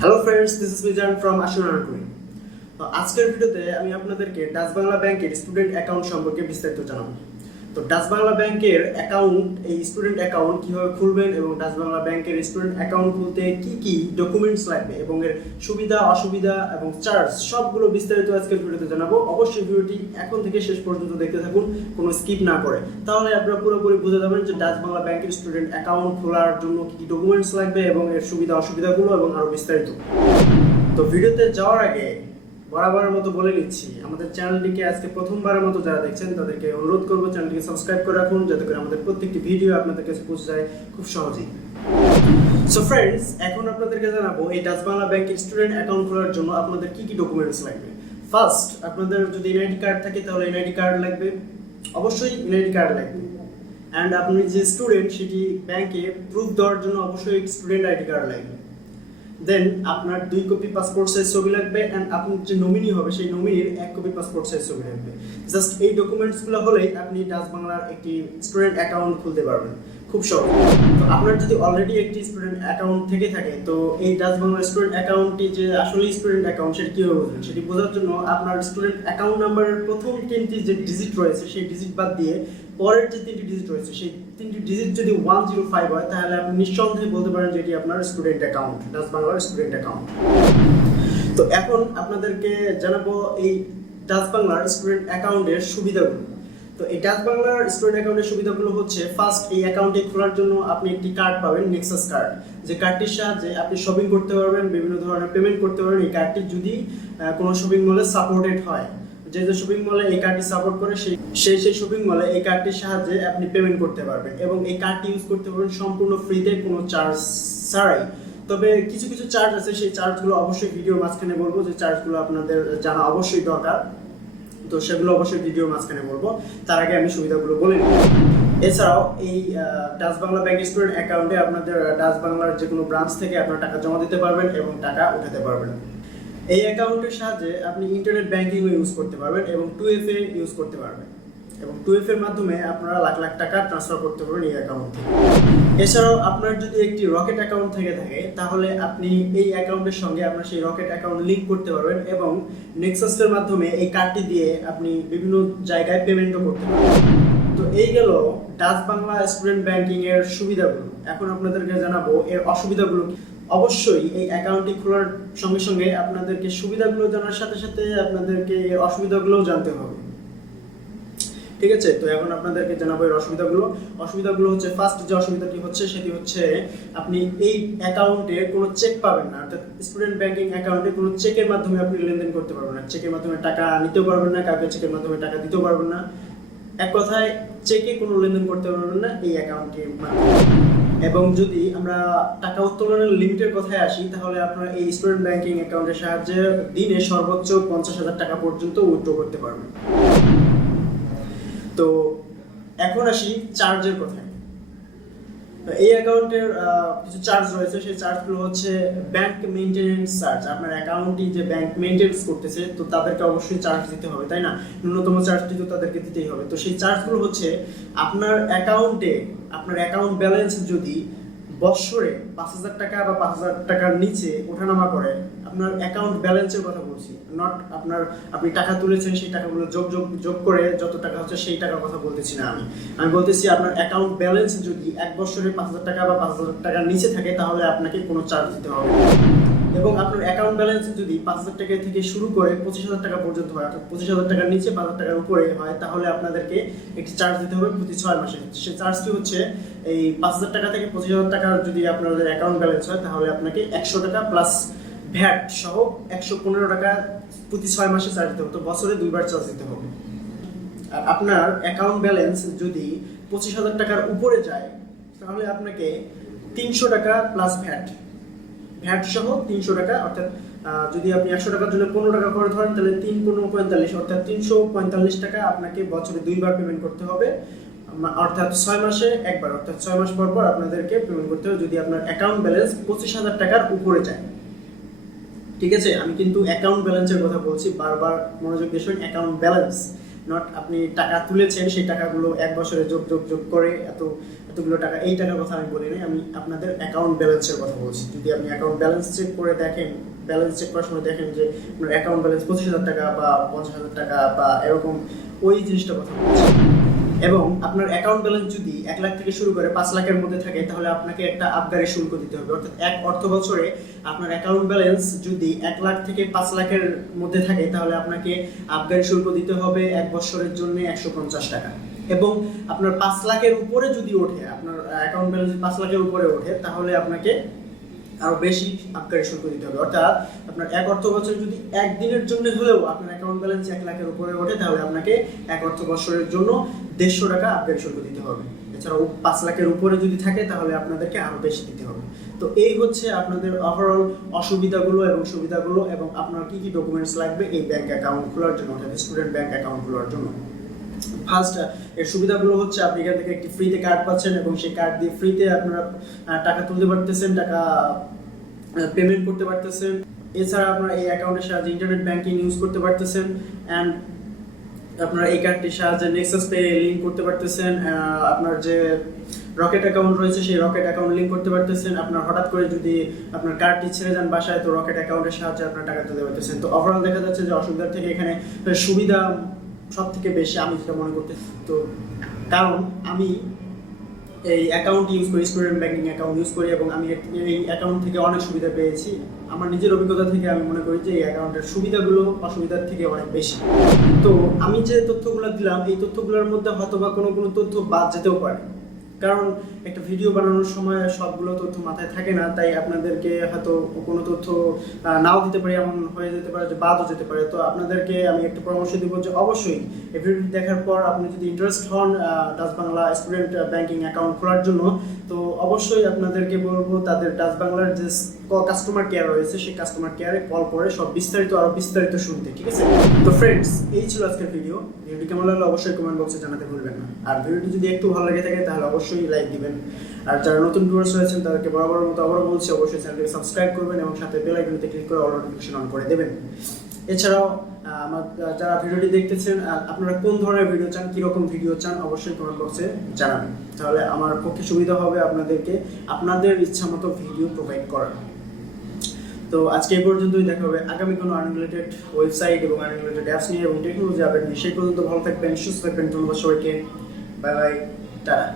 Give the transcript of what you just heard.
Hello friends, this is Vijan from Ashur. আজকের ভিডিওতে আমি আপনাদেরকে ডাচ বাংলা ব্যাংকের স্টুডেন্ট অ্যাকাউন্ট সম্পর্কে বিস্তারিত জানাবো। তো ডাচ বাংলা ব্যাংকের অ্যাকাউন্ট, এই স্টুডেন্ট অ্যাকাউন্ট কিভাবে খুলবেন এবং ডাচ বাংলা ব্যাংকের স্টুডেন্ট অ্যাকাউন্ট খুলতে কি কি ডকুমেন্টস লাগবে এবং এর সুবিধা অসুবিধা এবং চার্জ সবগুলো বিস্তারিত আজকের ভিডিওতে জানাবো। অবশ্যই ভিডিওটি এখন থেকে শেষ পর্যন্ত দেখতে থাকুন, কোনো স্কিপ না করে, তাহলে আপনারা পুরোপুরি বুঝে যাবেন যে ডাচ বাংলা ব্যাংকের স্টুডেন্ট অ্যাকাউন্ট খোলার জন্য কি কি ডকুমেন্টস লাগবে এবং এর সুবিধা অসুবিধাগুলো এবং আরো বিস্তারিত। তো ভিডিওতে যাওয়ার আগে বরাবরের মতো বলে নিচ্ছি, আমাদের চ্যানেলটিকে আজকে প্রথমবারের মতো যারা দেখছেন তাদেরকে অনুরোধ করবো চ্যানেলটিকে সাবস্ক্রাইব করে রাখুন, যাতে করে আমাদের প্রত্যেকটি ভিডিও আপনাদের কাছে পৌঁছে যায় খুব সহজেই। সো ফ্রেন্ডস, এখন আপনাদেরকে জানাবো এই ডাচ বাংলা ব্যাংকের স্টুডেন্ট অ্যাকাউন্ট খোলার জন্য আপনাদের কি কি ডকুমেন্টস লাগবে। ফার্স্ট, আপনাদের যদি এনআইডি কার্ড থাকে তাহলে এনআইডি কার্ড লাগবে, অবশ্যই এনআইডি কার্ড লাগবে। অ্যান্ড আপনি যে স্টুডেন্ট সেটি ব্যাংকে প্রুফ দেওয়ার জন্য অবশ্যই স্টুডেন্ট আইডি কার্ড লাগবে। দেন আপনার 2 কপি পাসপোর্ট সাইজ ছবি লাগবে, অ্যান্ড আপনার যে নমিনি হবে সেই নমিনির 1 কপি পাসপোর্ট সাইজ ছবি লাগবে। জাস্ট এই ডকুমেন্টসগুলো হলেই আপনি ডাচ বাংলার একটি স্টুডেন্ট অ্যাকাউন্ট খুলতে পারবেন খুব সহজ। তো আপনার যদি অলরেডি একটি স্টুডেন্ট অ্যাকাউন্ট থেকে থাকে, তো এই ডাচ বাংলার স্টুডেন্ট অ্যাকাউন্টটি যে আসলে স্টুডেন্ট অ্যাকাউন্ট সেটি কীভাবে বুঝবেন, সেটি বোঝার জন্য আপনার স্টুডেন্ট অ্যাকাউন্ট নাম্বারের প্রথম 3টি যে ডিজিট রয়েছে সেই ডিজিট বাদ দিয়ে পরের যে 3টি ডিজিট রয়েছে সেই 3টি ডিজিট যদি 105 হয়, তাহলে আপনি নিঃসন্দেহে বলতে পারেন যে এটি আপনার স্টুডেন্ট অ্যাকাউন্ট, ডাচ বাংলার স্টুডেন্ট অ্যাকাউন্ট। তো এখন আপনাদেরকে জানাবো এই ডাচ বাংলার স্টুডেন্ট অ্যাকাউন্টের সুবিধাগুলো। তো এই ডাচ বাংলার স্টুডেন্ট অ্যাকাউন্টের সুবিধাগুলো হচ্ছে, ফার্স্ট, এই অ্যাকাউন্টটি খোলার জন্য আপনি একটি কার্ড পাবেন, নেক্সাস কার্ড। যে কার্ডটির সাহায্যে আপনি শপিং করতে পারবেন, বিভিন্ন ধরনের পেমেন্ট করতে পারবেন। এই কার্ডটি যদি কোনো শপিং মলে সাপোর্টেড হয়, যে শপিং মলে এই কার্ডটি সাপোর্ট করে সেই শপিং মলে এই কার্ডটির সাহায্যে আপনি পেমেন্ট করতে পারবেন এবং এই কার্ডটি ইউজ করতে পারবেন সম্পূর্ণ ফ্রিতে, কোনো চার্জ ছাড়াই। তবে কিছু কিছু চার্জ আছে, সেই চার্জগুলো অবশ্যই ভিডিওর মাঝখানে বলবো, যে চার্জগুলো আপনাদের জানা অবশ্যই দরকার, তো সেগুলো অবশ্যই ভিডিওর মাঝখানে বলবো। তার আগে আমি সুবিধাগুলো বলে নিই। এছাড়াও এই ডাচ বাংলা ব্যাংক স্টুডেন্ট অ্যাকাউন্টে আপনাদের ডাচ বাংলার যে কোনো ব্রাঞ্চ থেকে আপনারা টাকা জমা দিতে পারবেন এবং টাকা উঠাতে পারবেন। এই অ্যাকাউন্টের সাহায্যে আপনি ইন্টারনেট ব্যাংকিংও ইউজ করতে পারবেন এবং 2FA ইউজ করতে পারবেন, এবং 2FA এর মাধ্যমে আপনারা লাখ লাখ টাকা ট্রান্সফার করতে পারবেন এই অ্যাকাউন্ট থেকে। এছাড়াও আপনার যদি একটি রকেট অ্যাকাউন্ট থেকে থাকে, তাহলে আপনি এই অ্যাকাউন্টের সঙ্গে আপনার সেই রকেট অ্যাকাউন্ট লিংক করতে পারবেন এবং নেক্সাসের মাধ্যমে এই কার্ডটি দিয়ে আপনি বিভিন্ন জায়গায় পেমেন্টও করতে পারবেন। তো এই গেল ডাচ বাংলা স্টুডেন্ট ব্যাংকিং এর সুবিধাগুলো। এখন আপনাদেরকে জানাবো এর অসুবিধাগুলো। অবশ্যই এই অ্যাকাউন্টটি খোলার সঙ্গে সঙ্গে আপনাদেরকে সুবিধাগুলো জানার সাথে সাথে আপনাদেরকে এর অসুবিধাগুলোও জানতে হবে, ঠিক আছে? তো এখন আপনাদেরকে জানাবো এর অসুবিধাগুলো। অসুবিধাগুলো হচ্ছে, ফার্স্ট যে অসুবিধাটি হচ্ছে সেটি হচ্ছে, আপনি এই অ্যাকাউন্টে কোনো চেক পাবেন না, অর্থাৎ স্টুডেন্ট ব্যাংকিং অ্যাকাউন্টে কোনো চেকের মাধ্যমে আপনি লেনদেন করতে পারবেন না, চেকের মাধ্যমে টাকা নিতেও পারবেন না, কাউকে চেকের মাধ্যমে টাকা দিতেও পারবেন না। এক কথায় চেকে কোনো লেনদেন করতে পারবেন না এই অ্যাকাউন্টের মাধ্যমে। এবং যদি আমরা টাকা উত্তোলনের লিমিটের কথায় আসি, তাহলে আপনারা এই স্টুডেন্ট ব্যাংকিং অ্যাকাউন্টের সাহায্যে দিনে সর্বোচ্চ 50,000 টাকা পর্যন্ত উইথড্র করতে পারবেন। তো এখন আসি চার্জের কথায়। এই অ্যাকাউন্টের কিছু চার্জ রয়েছে, সেই চার্জগুলো হচ্ছে ব্যাংক মেইনটেনেন্স চার্জ। আপনার অ্যাকাউন্টটি যে ব্যাংক মেইনটেনেন্স করতেছে, তো তাদেরকে অবশ্যই চার্জ দিতে হবে, তাই না? ন্যূনতম চার্জটি তো তাদেরকে দিতেই হবে। তো সেই চার্জগুলো হচ্ছে, আপনার অ্যাকাউন্টে আপনার অ্যাকাউন্ট ব্যালেন্স যদি বছরে 5,000 টাকা বা 5,000 টাকার নিচে ওঠানামা করে, আপনার অ্যাকাউন্ট ব্যালেন্সের কথা বলছি, নট আপনি টাকা তুলেছেন সেই টাকাগুলো যোগ করে যত টাকা হচ্ছে সেই টাকার কথা বলতেছি না। আমি বলতেছি আপনার অ্যাকাউন্ট ব্যালেন্স যদি এক বছরে 5,000 টাকা বা 5,000 টাকার নিচে থাকে, তাহলে আপনাকে কোনো চার্জ দিতে হবে। এবং আপনার অ্যাকাউন্ট ব্যালেন্স যদি 5,000 টাকা থেকে শুরু করে 25,000 টাকা পর্যন্ত হয়, অর্থাৎ 25,000 টাকার নিচে 5,000 টাকার উপরে হয়, তাহলে আপনাদেরকে একটি চার্জ দিতে হবে প্রতি 6 মাসে। সেই চার্জটি হচ্ছে, এই 5,000 টাকা থেকে 25,000 টাকার যদি আপনাদের অ্যাকাউন্ট ব্যালেন্স হয়, তাহলে আপনাকে 100 টাকা প্লাস ভ্যাট সহ 115 টাকা প্রতি 6 মাসে চার্জ দিতে হবে। তো বছরে 2 বার চার্জ দিতে হবে। আর আপনার অ্যাকাউন্ট ব্যালেন্স যদি 25,000 টাকার উপরে যায়, তাহলে আপনাকে 300 টাকা প্লাস ভ্যাট সহ 300 টাকা, অর্থাৎ যদি আপনি 100 টাকার জন্য 15 টাকা করে ধরেন, তাহলে 3 × 45, অর্থাৎ 345 টাকা আপনাকে বছরে 2 বার পেমেন্ট করতে হবে, অর্থাৎ 6 মাসে একবার, অর্থাৎ 6 মাস পর পর আপনাদেরকে পেমেন্ট করতে হবে যদি আপনার অ্যাকাউন্ট ব্যালেন্স 25,000 টাকার উপরে যায়, ঠিক আছে? আমি কিন্তু অ্যাকাউন্ট ব্যালেন্সের কথা বলছি, বারবার মনোযোগ দিয়ে শুনুন। অ্যাকাউন্ট ব্যালেন্স, নট আপনি টাকা তুলেছেন সেই টাকাগুলো এক বছরে যোগ করে এত এতগুলো টাকা, এই টাকার কথা আমি বলি নাই, আমি আপনাদের অ্যাকাউন্ট ব্যালেন্সের কথা বলছি। যদি আপনি অ্যাকাউন্ট ব্যালেন্স চেক করে দেখেন, ব্যালেন্স চেক করার সময় দেখেন যে আপনার অ্যাকাউন্ট ব্যালেন্স 25,000 টাকা বা 50,000 টাকা বা এরকম, ওই জিনিসটা কথা বলছি। এবং আপনার অ্যাকাউন্ট ব্যালেন্স যদি 1 লাখ থেকে শুরু করে 5 লাখের মধ্যে থাকে, তাহলে আপনাকে একটা আবগারি শুল্ক দিতে হবে। অর্থাৎ এক অর্থ বছরে আপনার অ্যাকাউন্ট ব্যালেন্স যদি 1 লাখ থেকে 5 লাখের মধ্যে থাকে, তাহলে আপনাকে আবগারি শুল্ক দিতে হবে 1 বছরের জন্য 150 টাকা। এবং আপনার 5 লাখের উপরে যদি ওঠে, আপনার অ্যাকাউন্ট ব্যালেন্স 5 লাখের উপরে ওঠে, তাহলে আপনাকে আরো বেশি আবগারি শুল্ক দিতে হবে। অর্থাৎ আপনার এক অর্থ বছরে যদি একদিনের জন্য হলেও আপনার অ্যাকাউন্ট ব্যালেন্স 1 লাখের উপরে ওঠে, তাহলে আপনাকে এক অর্থ বছরের জন্য 150 টাকা আবগারি শুল্ক দিতে হবে। এছাড়াও 5 লাখের উপরে যদি থাকে, তাহলে আপনাদেরকে আরো বেশি দিতে হবে। তো এই হচ্ছে আপনাদের ওভারঅল অসুবিধাগুলো এবং সুবিধাগুলো, এবং আপনার কি কি ডকুমেন্টস লাগবে এই ব্যাংক অ্যাকাউন্ট খোলার জন্য, অর্থাৎ স্টুডেন্ট ব্যাংক অ্যাকাউন্ট খোলার জন্য। ফার্স্ট এর সুবিধাগুলো হচ্ছে আপনি এখান থেকে একটি ফ্রিতে কার্ড পাচ্ছেন, এবং সেই কার্ড দিয়ে ফ্রিতে আপনারা টাকা তুলতে পারতেছেন, টাকা পেমেন্ট করতে পারতেছেন। এছাড়া আপনারা এই অ্যাকাউন্টের সাহায্যে ইন্টারনেট ব্যাংকিং ইউজ করতে পারতেছেন, অ্যান্ড আপনারা এই কার্ডটির সাহায্যে নেক্সাস পে লিংক করতে পারতেছেন। আপনার যে রকেট অ্যাকাউন্ট রয়েছে, সেই রকেট অ্যাকাউন্ট লিংক করতে পারতেছেন। আপনার হঠাৎ করে যদি আপনার কার্ডটি ছেড়ে যান বাসায়, তো রকেট অ্যাকাউন্টের সাহায্যে আপনার টাকা তুলতে পারতেছেন। তো ওভারঅল দেখা যাচ্ছে যে অসুবিধার থেকে এখানে সুবিধা সব থেকে বেশি, আমি যেটা মনে করতে। তো কারণ আমি এই অ্যাকাউন্ট ইউজ করি, স্টুডেন্ট ব্যাংকিং অ্যাকাউন্ট ইউজ করি, এবং আমি এই অ্যাকাউন্ট থেকে অনেক সুবিধা পেয়েছি। আমার নিজের অভিজ্ঞতা থেকে আমি মনে করি যে এই অ্যাকাউন্টের সুবিধাগুলো অসুবিধার থেকে অনেক বেশি। তো আমি যে তথ্যগুলো দিলাম, এই তথ্যগুলোর মধ্যে হয়তো বা কোনো কোনো তথ্য বাদ যেতেও পারে, কারণ একটা ভিডিও বানানোর সময় সবগুলো তথ্য মাথায় থাকে না, তাই আপনাদেরকে হয়তো কোনো তথ্য নাও দিতে পারি, এমন হয়ে যেতে পারে যে বাদও যেতে পারে। তো আপনাদেরকে আমি একটা পরামর্শ দিব যে অবশ্যই এই ভিডিওটি দেখার পর আপনি যদি ইন্টারেস্ট হন Dutch Bangla student banking account খোলার জন্য, তো অবশ্যই আপনাদেরকে বলবো তাদের ডাচ বাংলার যে কাস্টমার কেয়ার রয়েছে, সেই কাস্টমার কেয়ারে কল করে সব আরো বিস্তারিত শুনতে, ঠিক আছে? তো ফ্রেন্ডস, এই ছিল আজকের ভিডিওটি কেমন লাগলো অবশ্যই কমেন্ট বক্সে জানাতে ভুলবেন না। আর ভিডিওটি যদি একটু ভালো লেগে থাকে, তাহলে অবশ্যই লাইক দিবেন। আর যারা নতুন ভিউয়ার্স রয়েছেন, তাদেরকে বরাবর মতো আবারও বলছি, অবশ্যই চ্যানেলটিকে সাবস্ক্রাইব করবেন এবং সাথে বেল আইকনটিতে ক্লিক করে অল নোটিফিকেশন অন করে দেবেন। এছাড়াও আমার যারা ভিডিওটি দেখতেছেন, আপনারা কোন ধরনের ভিডিও চান, কিরকম ভিডিও চান, অবশ্যই কমেন্ট বক্সে জানাবেন। তাহলে আমার পক্ষে সুবিধা হবে আপনাদেরকে আপনাদের ইচ্ছা মতো ভিডিও প্রোভাইড করার। তো আজকে এই পর্যন্তই, দেখা হবে আগামী কোনো আনরিলেটেড ওয়েবসাইট এবং আনরিলেটেড অ্যাপস নিয়ে এবং টেকনোলজি আপডেট নিয়ে। সেই পর্যন্ত ভালো থাকবেন, সুস্থ থাকবেন। ধন্যবাদ সবাইকে, বাই বাই, টাটা।